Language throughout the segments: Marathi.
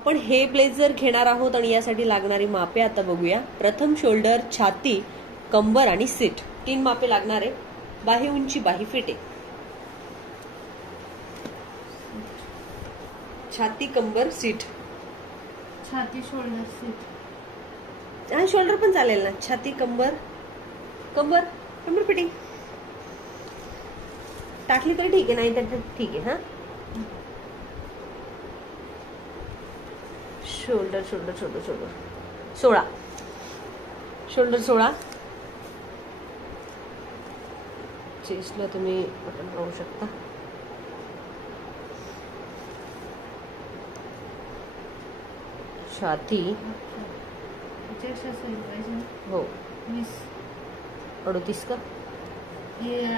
आपण हे ब्लेझर घेणार आहोत आणि यासाठी लागणारी मापे आता बघूया। प्रथम शोल्डर, छाती, कंबर आणि सीट 3 मापे लागणार आहे। बाही उंची, बाही फिटिंग, छाती, कंबर, सीट, छाती, शोल्डर, सीट आणि शोल्डर पण चालेल ना। छाती, कंबर, कंबर कंबर फिटिंग टाकली तरी ठीक आहे, नाही तर ठीक आहे। हा shoulder shoulder shoulder shoulder 16, shoulder 16, चेस्टला तुम्ही बटन लावू शकता। छाती हो 38 का,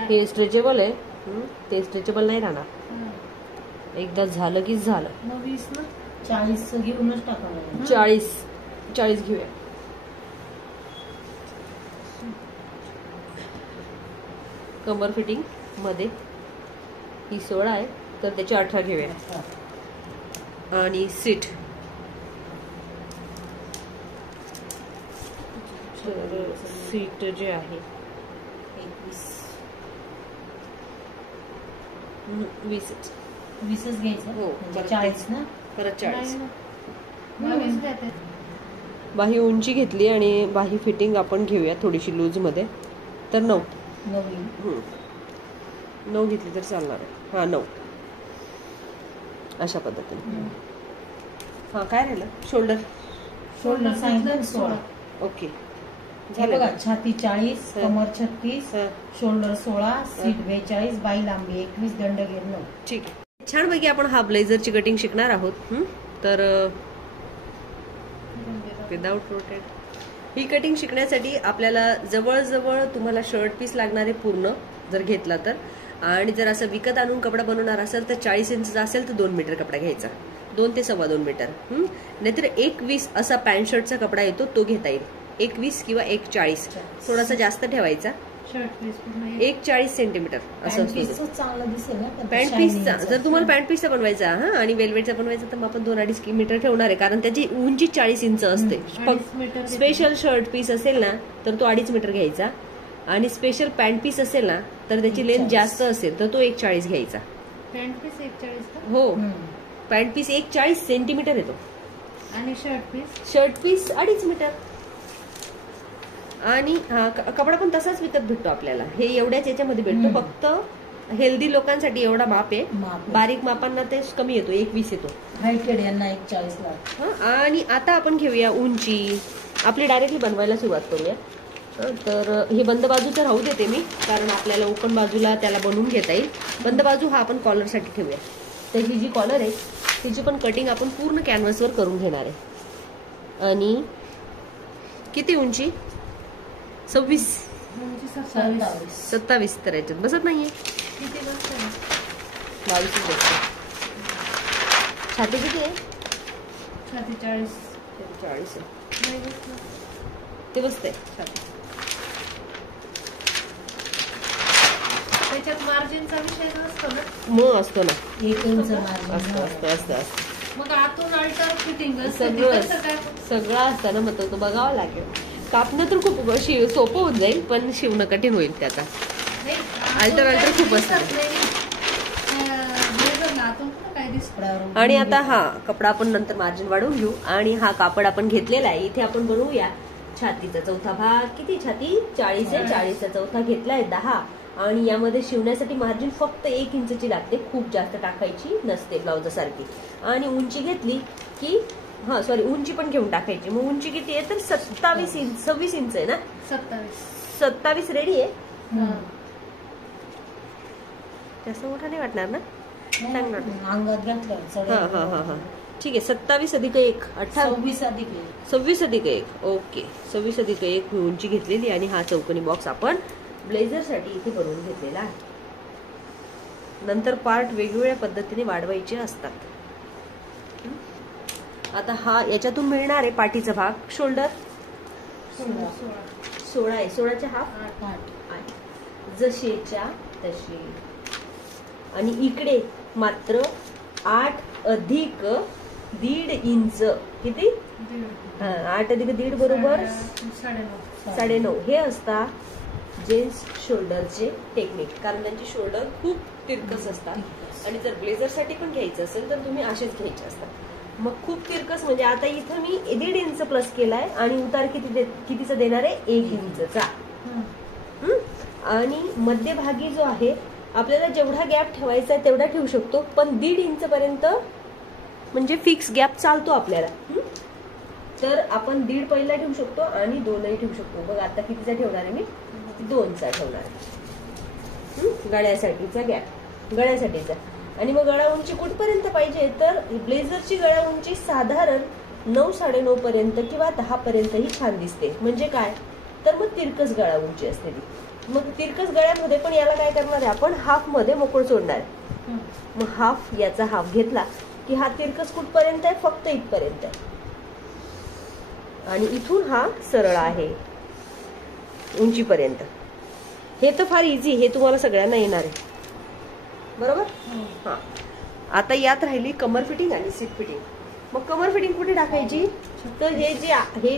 हे स्ट्रेचेबल आहे, ते स्ट्रेचेबल नाही राहणार, एकदा झालं की झालं। 20 ना 40 घेऊनच टाकावं। 40 घेऊया। कमर फिटिंग मध्ये ही 16 आहे तर त्याची 18 घेऊया। आणि सीट सीट जे आहे 20च घ्यायचं। हो, 40 ना, परत 40। 22 घेते। बाही उंची घेतली आणि बाही फिटिंग आपण घेऊया थोडीशी लूज मध्ये, तर 9 घेतली तर चालणार आहे। हा 9 अशा पद्धतीने। हा काय राहिलं, शोल्डर शोल्डर सांगितलं 16। ओके झालं बघा। छाती 40, कमर 36, शोल्डर 16, सीट 42, बाई लांबी 21, दंडगेर 9। ठीक आहे। छानपैकी आपण हा ब्लेझरची कटिंग शिकणार आहोत। तर विदाउट रोटेड ही कटिंग शिकण्यासाठी आपल्याला जवळजवळ तुम्हाला शर्ट पीस लागणार आहे पूर्ण जर घेतला तर, आणि जर असं विकत आणून कपडा बनवणार असेल तर 40 इंच असेल तर 2 मीटर कपडा घ्यायचा, 2 ते 2.25 मीटर। नाहीतर 1.20 असा पॅन्ट शर्टचा कपडा येतो तो घेता येईल, 1.20 किंवा 1.40 थोडासा जास्त ठेवायचा, शर्ट पीस 1.40 सेंटीमीटर असं असतं चांगलं दिसेल ना पॅन्ट पीसचा। जर तुम्हाला पॅन्ट पीसचा बनवायचा आणि वेलवेटचा बनवायचा तर मग आपण 2.5 मीटर ठेवणार आहे, कारण त्याची उंची 40 इंच असते। स्पेशल शर्ट पीस असेल ना तर तो 2.5 मीटर घ्यायचा, आणि स्पेशल पॅन्ट पीस असेल ना तर त्याची लेंथ जास्त असेल तर तो 1.40 घ्यायचा। पॅन्ट पीस 1.40 हो, पॅन्ट पीस 1.40 सेंटीमीटर येतो आणि शर्ट पीस 2.5 मीटर। आणि हा कपडा पण तसाच विकत भेटतो आपल्याला, हे एवढ्याच याच्यामध्ये भेटतो, फक्त हेल्दी लोकांसाठी एवढा माप आहे, बारीक मापांना ते कमी येतो, 1.20 येतो। हायटेड यांना 1.40 लागतो। आणि आता आपण घेऊया उंची, आपली डायरेक्टली बनवायला सुरुवात करूया। तर हे बंद बाजूचं राहू देते मी, कारण आपल्याला ओपन बाजूला त्याला बनवून घेता येईल। बंद बाजू हा आपण कॉलरसाठी ठेवूया। तर ही जी कॉलर आहे तिची पण कटिंग आपण पूर्ण कॅनव्हासवर करून घेणार आहे। आणि किती उंची, 26 27 तर याच्यात बसत नाहीये, 22 बसते। छाती किती आहे, छाती 40 ते बसते छाती। त्याच्यात मार्जिनचा विषय नसतो ना, मग असतो ना, 1 इंच असतं। मग आतून अल्टर फिटिंग सगळं असतं ना, मग तो बघावा लागेल। कापणं तर खूप सोपं होऊन जाईल, पण शिवणं कठीण होईल त्याचा। अल्टर खूप असतं। आणि आता हा कपडा आपण नंतर मार्जिन वाढवून घेऊ, आणि हा कापड आपण घेतलेला आहे इथे आपण बनवूया छातीचा चौथा भाग। किती छाती, 40 आहे, 40चा चौथा घेतलाय 10, आणि यामध्ये शिवण्यासाठी मार्जिन फक्त 1 इंचची लागते, खूप जास्त टाकायची नसते ब्लाउजासारखी। आणि उंची घेतली की उंची पण घेऊन टाकायची। मग उंची किती आहे तर 26 इंच आहे ना, 27 रेडी आहे। जास्त मोठा नाही वाटणार ना, अंगात घातलं। ठीक आहे, 27 अधिक 1 28, 26 अधिक 1 ओके, 26 अधिक 1 उंची घेतलेली, आणि हा चौकोनी बॉक्स आपण ब्लेझर साठी इथे बनवून घेतलेला आहे। नंतर पार्ट वेगवेगळ्या पद्धतीने वाढवायचे असतात। आता हा याच्यातून मिळणार आहे पाठीचा भाग, शोल्डर 16 आहे, 16च्या हाफ 8 जशीच्या तशी, आणि इकडे मात्र 8 अधिक 1.5 इंच. किती? 8 अधिक 1.5 बरोबर 9.5. हे असतात जेंट्स शोल्डरचे टेक्निक, कारण त्यांची शोल्डर खूप तिरकस असतात आणि जर ब्लेझर साठी पण घ्यायचं असेल तर तुम्ही असेच घ्यायचे असतात. मग खूप तिरकस म्हणजे आता इथं मी 1.5 इंच प्लस केलाय आणि उतार कितीचा देणार आहे? 1 इंचचा. आणि मध्यभागी जो आहे आपल्याला जेवढा गॅप ठेवायचा आहे तेवढा ठेवू शकतो, पण 1.5 इंच पर्यंत म्हणजे फिक्स गॅप चालतो आपल्याला. तर आपण 1.5 पहिला ठेवू शकतो आणि 2ही ठेवू शकतो. बघ आता कितीचा ठेवणार आहे मी? 2चा ठेवणार आहे. गळ्यासाठीचा गॅप, गळ्यासाठीचा. आणि मग गळा उंची कुठपर्यंत पाहिजे? तर ब्लेझरची गळा उंची साधारण 9, 9.5 पर्यंत किंवा 10 पर्यंतही छान दिसते. म्हणजे काय? तर मग तिरकस गळा उंची असते ती. मग तिरकस गळ्यामध्ये पण याला काय करणार आहे आपण? हाफ मध्ये मोकळ सोडणार आहे. मग हाफ, याचा हाफ घेतला की हा तिरकस कुठपर्यंत आहे? फक्त इथपर्यंत आहे. आणि इथून हा सरळ आहे उंचीपर्यंत. हे तर फार इझी, हे तुम्हाला सगळ्यांना येणार आहे बरोबर. हा, आता यात राहिली कमर फिटिंग आणि सीट फिटिंग. मग कमर फिटिंग कुठे टाकायची? तर हे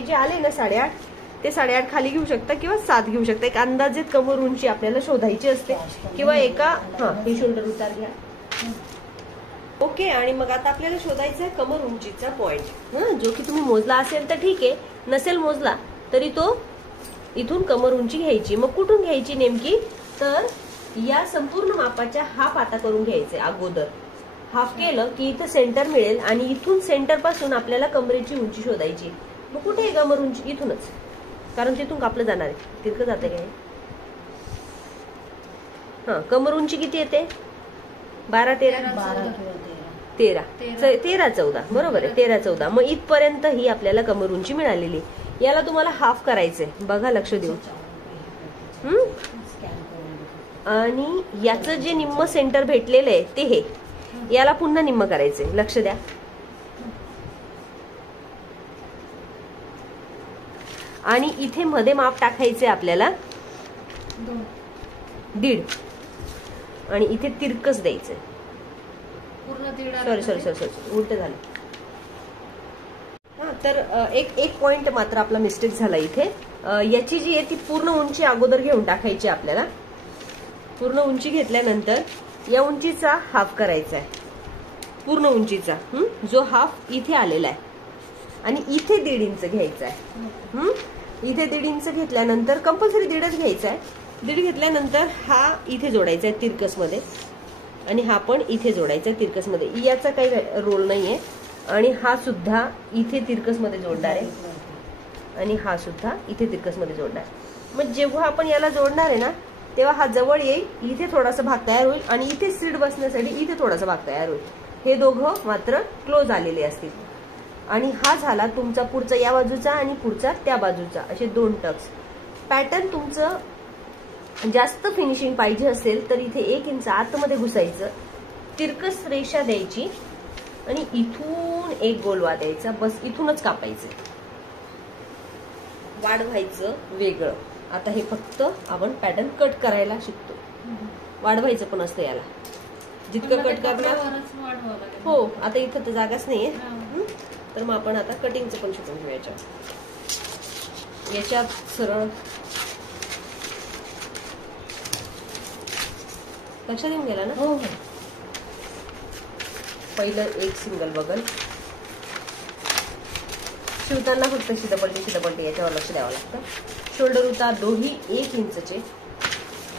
जे आले ना 8.5, ते 8.5 खाली घेऊ शकता किंवा 7 घेऊ शकता. एक अंदाजित कमर उंची आपल्याला शोधायची असते किंवा एका हे शोल्डर उतार घ्या. ओके. आणि मग आता आपल्याला शोधायचा आहे कमर उंचीचा पॉइंट, जो की तुम्ही मोजला असेल तर ठीक आहे, नसेल मोजला तरी तो इथून कमर उंची घ्यायची. मग कुठून घ्यायची नेमकी? तर या संपूर्ण मापाच्या हाफ आता करून घ्यायचे. अगोदर हाफ केलं की इथं सेंटर मिळेल आणि इथून सेंटर पासून आपल्याला कमरेची उंची शोधायची. मग कुठे आहे कमर उंची? इथूनच, कारण तिथून कापलं जाणार आहे. तिरकं जाते काय? हा, कमर उंची किती येते? 12, 13, 14 बरोबर आहे. 13, 14. मग इथपर्यंत ही आपल्याला कमर उंची मिळालेली. याला तुम्हाला हाफ करायचंय, बघा लक्ष देऊ. आणि याचं जे निम्म सेंटर भेटलेलं आहे ते हे, याला पुन्हा निम्म करायचंय. लक्ष द्या. आणि इथे मध्ये माप टाकायचे आपल्याला 1.5 आणि इथे तिरकस द्यायचंय. सॉरी उलट झालं. हा, तर एक पॉइंट मात्र आपला मिस्टेक झाला इथे. याची जी आहे ती पूर्ण उंची अगोदर घेऊन टाकायची आपल्याला. पूर्ण उंची घेतल्यानंतर या उंचीचा हाफ करायचा आहे, पूर्ण उंचीचा, जो हाफ इथे आलेला आहे. आणि इथे 1.5 इंच घ्यायचा आहे. इथे 1.5 इंच घेतल्यानंतर कंपल्सरी 1.5च घ्यायचा आहे. 1.5 घेतल्यानंतर हा इथे जोडायचा आहे तिरकस मध्ये आणि हा पण इथे जोडायचा आहे तिरकस मध्ये. याचा काही रोल नाहीये. आणि हा सुद्धा इथे तिरकस मध्ये जोडणार आहे आणि हा सुद्धा इथे तिरकस मध्ये जोडणार. मग जेव्हा आपण याला जोडणार आहे ना तेव्हा हा जवळ येईल, इथे थोडासा भाग तयार होईल आणि इथे सीट बसण्यासाठी इथे थोडासा भाग तयार होईल. हे दोघं मात्र क्लोज आलेले असतील. आणि हा झाला तुमचा पुढचा या बाजूचा आणि पुढचा त्या बाजूचा, असे 2 टक्स. पॅटर्न तुमचं जास्त फिनिशिंग पाहिजे असेल तर इथे 1 इंच आतमध्ये घुसायचं, तिरकस रेषा द्यायची आणि इथून एक गोलवा द्यायचा. बस इथूनच कापायचं, वाढवायचं वेगळं. आता हे फक्त आपण पॅटर्न कट करायला शिकतो. वाढवायचं पण असतं याला, जितकं कट करणार. हो, आता इथं तर जागाच नाहीये. तर मग आपण आता कटिंगचं पण शिकून घेऊ. याच्यात सरळ लक्षात येऊन गेला ना? हो. पहिलं एक सिंगल बगल शिवताना फक्त शिदपट्टी याच्यावर लक्ष द्यावं लागतं. शोल्डर उतार दोन्ही 1 इंचचे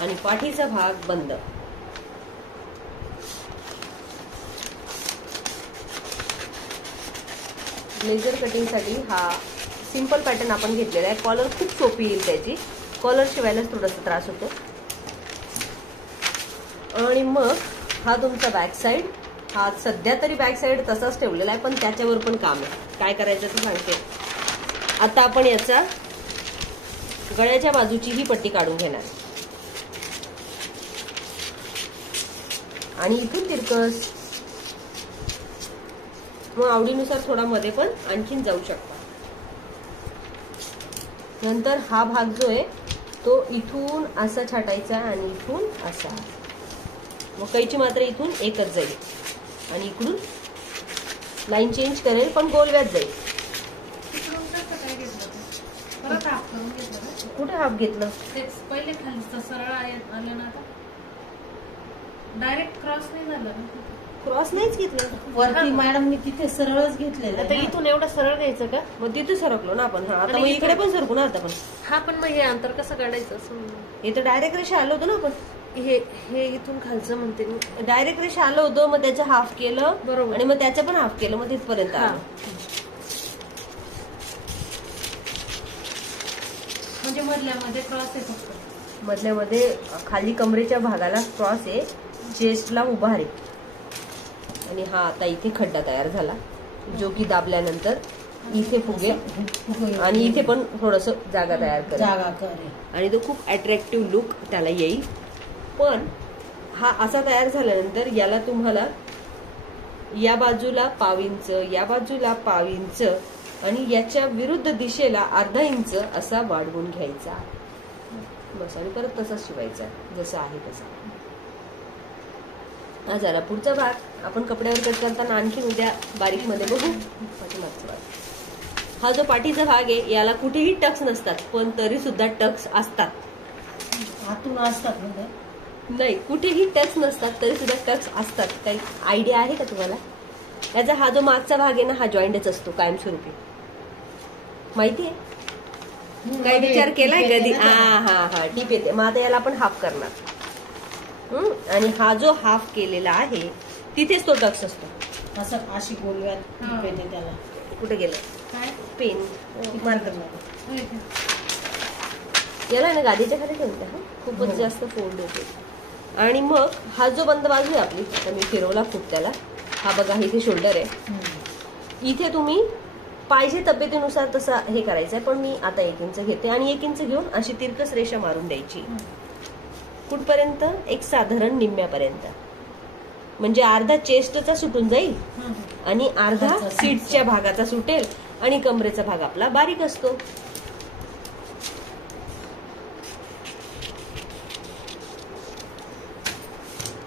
आणि पाठीचा भाग बंद. ब्लेझर कटिंग साठी हा सिंपल पॅटर्न आपण घेतलेला आहे. कॉलर खूप सोपी येईल त्याची. कॉलर शिवायलाच थोडासा त्रास होतो. आणि मग हा तुमचा बॅक साइड. हा सध्या तरी बॅक साइड तसाच ठेवलेला आहे, पण त्याच्यावर पण काम आहे. काय करायचं ते सांगते. आता आपण याचा गळ्याच्या बाजूची ही पट्टी काढून घेणार आणि इथून तिरकस. मग आवडीनुसार थोडा मध्ये पण आणखीन जाऊ शकता. नंतर हा भाग जो आहे तो इथून असा छाटायचा आणि इथून असा. मग कैची मात्र इथून एकच जाईल आणि इकडून लाईन चेंज करेल पण गोलव्यात जाईल. तिकडून कसं काय घेतलं ते? परत हाफ करून घेतलं ना? कुठे हाफ घेतलं? तेच पहिले खाली सरळ आलं ना आता डायरेक्ट क्रॉस नाही झालं ना. क्रॉस नाहीच घेतलं. वरती मॅडमनी तिथे सरळच घेतलेलं आता आहे ना. इथून एवढं सरळ घ्यायचं का? मग तिथे सरकलो ना आपण. हा आता आणि मग इथं- इकडे पण सरकू ना आता पण. हा पण मग हे अंतर कसं काढायचं असं इथं डायरेक्ट रेषा आलो होतो ना आपण. हे इथून खालचं म्हणते मी. डायरेक्ट रेषा आलो होतो मग त्याचं हाफ केलं बरोबर. आणि मग त्याचं पण हाफ केलं मग तिथपर्यंत हा. आलो. म्हणजे मधल्यामध्ये क्रॉस आहे फक्त. मधल्यामध्ये खाली कमरेच्या भागाला क्रॉस आहे, चेस्टला उभा आहे. आणि हा आता इथे खड्डा तयार झाला जो की दाबल्यानंतर इथे फुगेल आणि इथे पण थोडस जागा तयार करेल जागा करेल. आणि तो खूप अट्रॅक्टिव्ह लुक त्याला येईल. पण हा असा तयार झाल्यानंतर याला तुम्हाला या बाजूला पाव इंच, या बाजूला पाव इंच आणि याच्या विरुद्ध दिशेला अर्धा इंच असा वाढवून घ्यायचा बस. आणि परत तसाच शिवायचा जसं आहे तसा. हा जरा पुढचा भाग आपण कपड्यावर कट करताना आणखी उद्या बारीक मध्ये बघू. पाठीमागचा भाग, हा जो पाठीचा भाग आहे याला कुठेही टक्स नसतात पण तरी सुद्धा टक्स असतात. आतून असतात म्हणजे नाही, कुठेही टक्स नसतात तरी सुद्धा टक्स असतात. काही आयडिया आहे का तुम्हाला? याचा हा जो मागचा भाग आहे ना हा जॉईंटच असतो कायमस्वरूपी. माहितीये? काही विचार केलाय कधी? हा हा हा टीप येते. मग आता याला आपण हाफ करणार. आणि हा जो हाफ केलेला आहे तिथेच तो टक्स असतो. असं अशी गोलव्यात हा. येते त्याला. कुठे गेलं काय पेन मार्कर? होय का? याला ना गादीच्या खाली ठेवते. हा खूपच हो. जास्त फोल्ड होते. आणि मग हा जो बंद बाजू आहे आपली, आता मी फिरवला खूप त्याला. हा बघा इथे शोल्डर आहे. इथे तुम्ही पाहिजे तब्येतीनुसार तसा हे करायचंय. पण मी आता 1 इंच घेते आणि 1 इंच घेऊन अशी तिरकस रेषा मारून द्यायची. कुठपर्यंत? एक साधारण निम्म्यापर्यंत. म्हणजे अर्धा चेस्टचा सुटून जाईल आणि अर्धा अर्धा सीटच्या भागाचा सुटेल आणि कमरेचा भाग आपला बारीक असतो.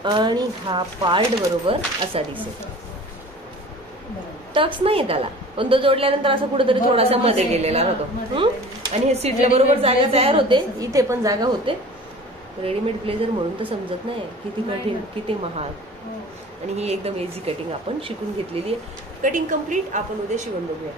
आणि हा पार्ट बरोबर असा दिसेल. टक्स नाही त्याला पण तो जोडल्यानंतर असा कुठेतरी थोडासा मध्ये गेलेला राहतो. आणि हे सीटला बरोबर जागा तयार होते. इथे पण जागा होते. रेडीमेड ब्लेझर म्हणून तर समजत नाही किती कठीण किती महाग. आणि ही एकदम इझी कटिंग आपण शिकून घेतलेली आहे. Cutting complete. आपण उद्या शिवून बघूया.